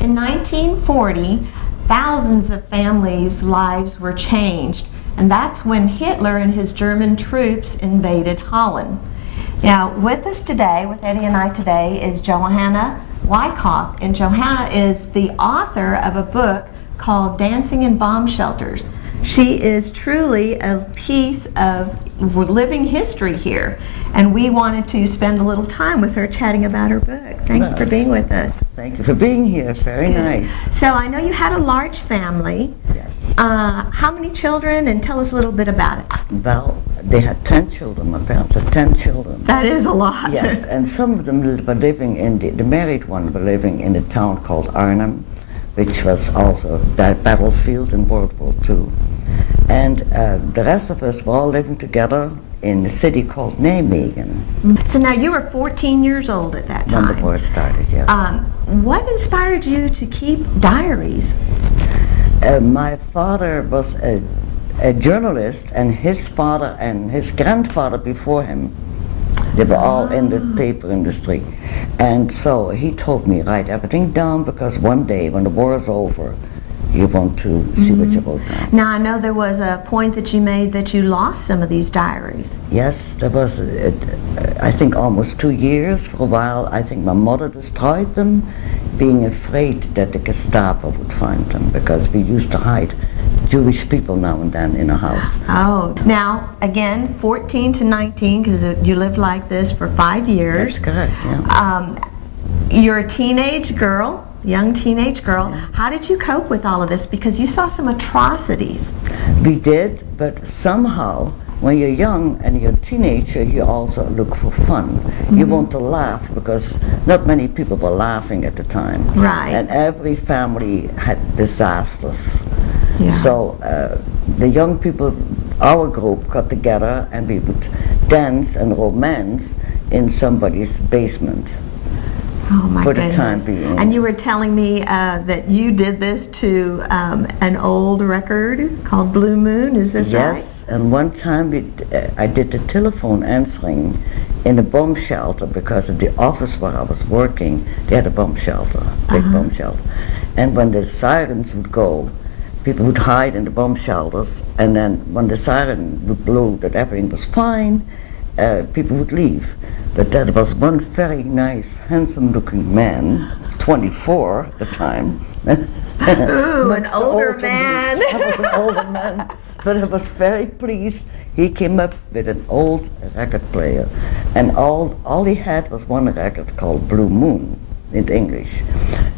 In 1940, thousands of families' lives were changed, and that's when Hitler and his German troops invaded Holland. Now, with us today, with Eddie and I today, is Johanna Wyckoff, and Johanna is the author of a book called Dancing in Bomb Shelters. She is truly a piece of living history here, and we wanted to spend a little time with her chatting about her book. Thank you for being with us. Thank you for being here. Very nice. So I know you had a large family. Yes. How many children, and tell us a little bit about it. Well, they had 10 children. My parents had 10 children. That is a lot. Yes, and some of them were living in the married one were living in a town called Arnhem, which was also that battlefield in World War II. And the rest of us were all living together in a city called Nijmegen. So now you were 14 years old at that time. When the war started, yes. What inspired you to keep diaries? My father was a journalist, and his father and his grandfather before him, they were all in the paper industry. And so he told me, write everything down, because one day when the war is over, you want to see what you wrote down. Now I know there was a point that you made that you lost some of these diaries. Yes, there was, I think, almost 2 years. For a while, I think my mother destroyed them, being afraid that the Gestapo would find them, because we used to hide Jewish people now and then in a house. Oh, now again, 14 to 19, because you lived like this for 5 years. That's correct, yeah. You're a teenage girl, young teenage girl. Yeah. How did you cope with all of this? Because you saw some atrocities. We did, but somehow, when you're young and you're a teenager, you also look for fun. You want to laugh, because not many people were laughing at the time. Right. And every family had disasters. Yeah. So the young people, our group, got together and we would dance and romance in somebody's basement. Oh my For goodness. the time being. And you were telling me that you did this to an old record called Blue Moon, is this right? Yes, and one time I did the telephone answering in a bomb shelter, because at the office where I was working, they had a bomb shelter, big bomb shelter. And when the sirens would go, people would hide in the bomb shelters, and then when the siren would blow that everything was fine, people would leave. But there was one very nice, handsome-looking man, 24 at the time. Ooh, an older man. I was an older man, but I was very pleased. He came up with an old record player, and all he had was one record called Blue Moon in English.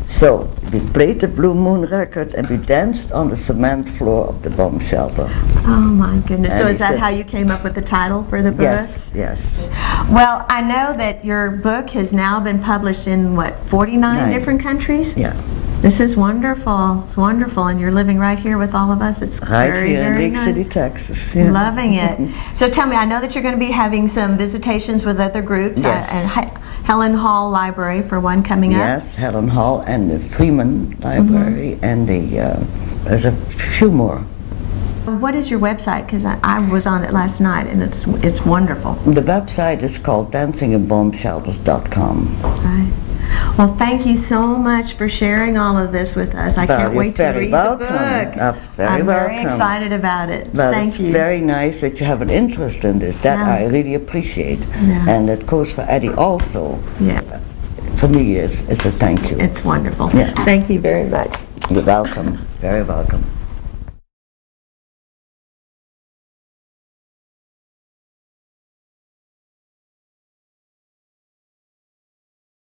So we played the Blue Moon record and we danced on the cement floor of the bomb shelter. Oh my goodness. And So he is that said- how you came up with the title for the book? Yes, yes. Well, I know that your book has now been published in, what, 49 Nine. different countries? Yeah. This is wonderful. It's wonderful, and you're living right here with all of us. It's Right very, here in very Lake nice. City, Texas. Yeah. Loving it. So tell me, I know that you're going to be having some visitations with other groups. Yes. And Helen Hall Library for one coming up. Yes, Helen Hall and the Freeman Library, and there's a few more. What is your website? Because I was on it last night, and it's wonderful. The website is called dancinginbombshelters.com. Right. Well, thank you so much for sharing all of this with us. I can't You're wait to very read welcome. the book. I'm very excited about it. Well, Thank it's you. very nice that you have an interest in this. That Yeah. I really appreciate. Yeah. And it goes for Eddie also. Yeah. For me, it's a thank you. It's wonderful. Yeah. Thank you very much. You're welcome. Very welcome.